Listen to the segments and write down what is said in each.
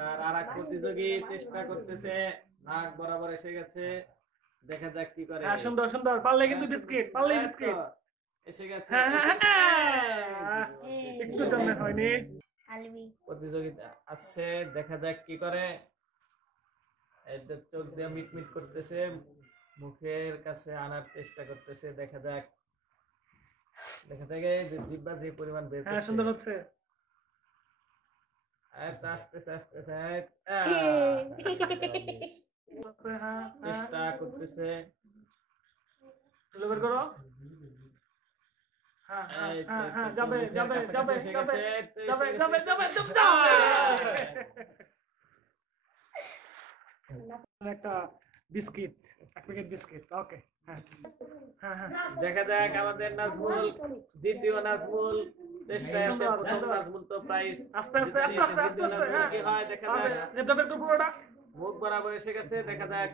এবার আরেক প্রতিযোগী চেষ্টা করতেছে, নাক বরাবর এসে গেছে, দেখা যাক কি করে। হ্যাঁ সুন্দর সুন্দর, পারলে কিন্তু বিস্কিট, পারলে বিস্কিট এসে গেছে। একটু জন্য হয়নি। প্রতিযোগিতা আসছে, দেখা যাক কি করে। চোখ দিয়ে মিটমিট করতেছে, মুখের কাছে আনার চেষ্টা করতেছে, দেখা যাক। দেখা থেকে যে জিহ্বা যে পরিমাণ বের করছে। হ্যাঁ সুন্দর হচ্ছে। আসতেছে আসতেছে, চেষ্টা করতেছে। চলো বের করো। হ্যাঁ হ্যাঁ হ্যাঁ, যাবে যাবে যাবে যাবে যাবে যাবে যাবে একটা বিস্কিট, এক প্যাকেট বিস্কিট। ওকে হ্যাঁ হ্যাঁ হ্যাঁ, দেখা যাক আমাদের নাজমুল, দ্বিতীয় নাজমুল চেষ্টায় আছে। প্রথম নাজমুল তো প্রাইস আস্তে আস্তে আস্তে আস্তে আস্তে আস্তে, হ্যাঁ কি হয় দেখা যাক। জিভটা বের করো পুরোটা। মুখ বরাবর এসে গেছে, দেখা যাক।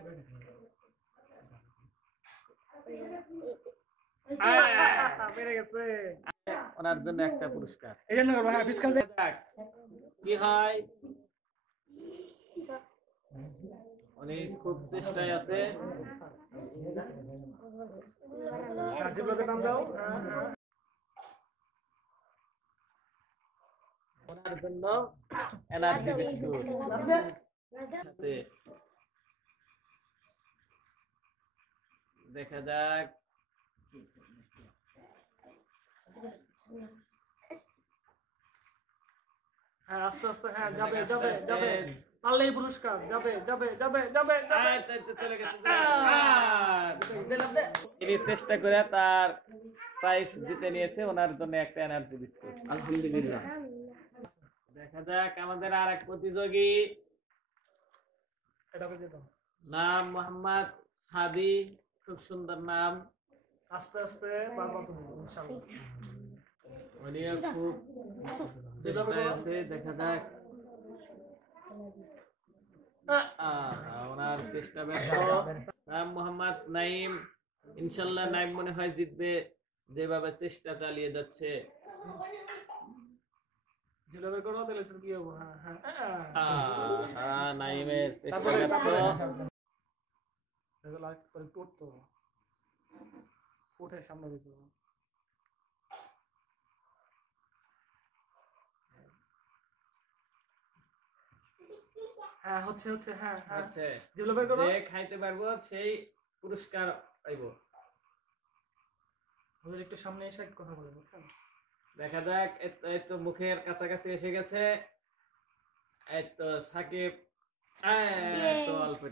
বেড়ে গেছে। ওনার জন্য একটা পুরস্কার। এই জন্য করবো, হ্যাঁ বিস্কুট দেখ কি হয়। উনি খুব চেষ্টায় আছে। জিভটাতে টান দাও। ওনার জন্য এনার্জি বিস্কুট। দেখা যাক। হ্যাঁ আস্তে আস্তে, হ্যাঁ যাবে যাবে যাবে, পারলেই পুরস্কার। যাবে যাবে যাবে যাবে যাবে, চলে গেছে। তিনি চেষ্টা করে তার প্রাইজ জিতে নিয়েছে, ওনার জন্য একটা এনার্জি বিস্কুট। আলহামদুলিল্লাহ। দেখা যাক আমাদের আর এক প্রতিযোগী, নাম মোহাম্মদ সাদি, খুব সুন্দর নাম। আস্তে আস্তে পারবো তুমি ইনশাআল্লাহ। উনিও খুব চেষ্টায় আছে, দেখা যাক। ওনার চেষ্টা ব্যর্থ। নাম মোহাম্মদ নাইম, ইনশাল্লাহ নাইম মনে হয় জিতবে, যেভাবে চেষ্টা চালিয়ে যাচ্ছে। জিলাবে করো তাহলে কি হবে। হ্যাঁ নাইমের চেষ্টা ব্যর্থ। উঠে সামনে দিতে। হ্যাঁ হচ্ছে হচ্ছে, হ্যাঁ হচ্ছে। জিলাবে করো। যে খাইতে পারবো সেই পুরস্কার পাইবো। একটু সামনে এসে কথা বলে বুঝছেন। দেখা যাক। এই তো মুখের কাছাকাছি এসে গেছে। এই তো সাকিব, অল্প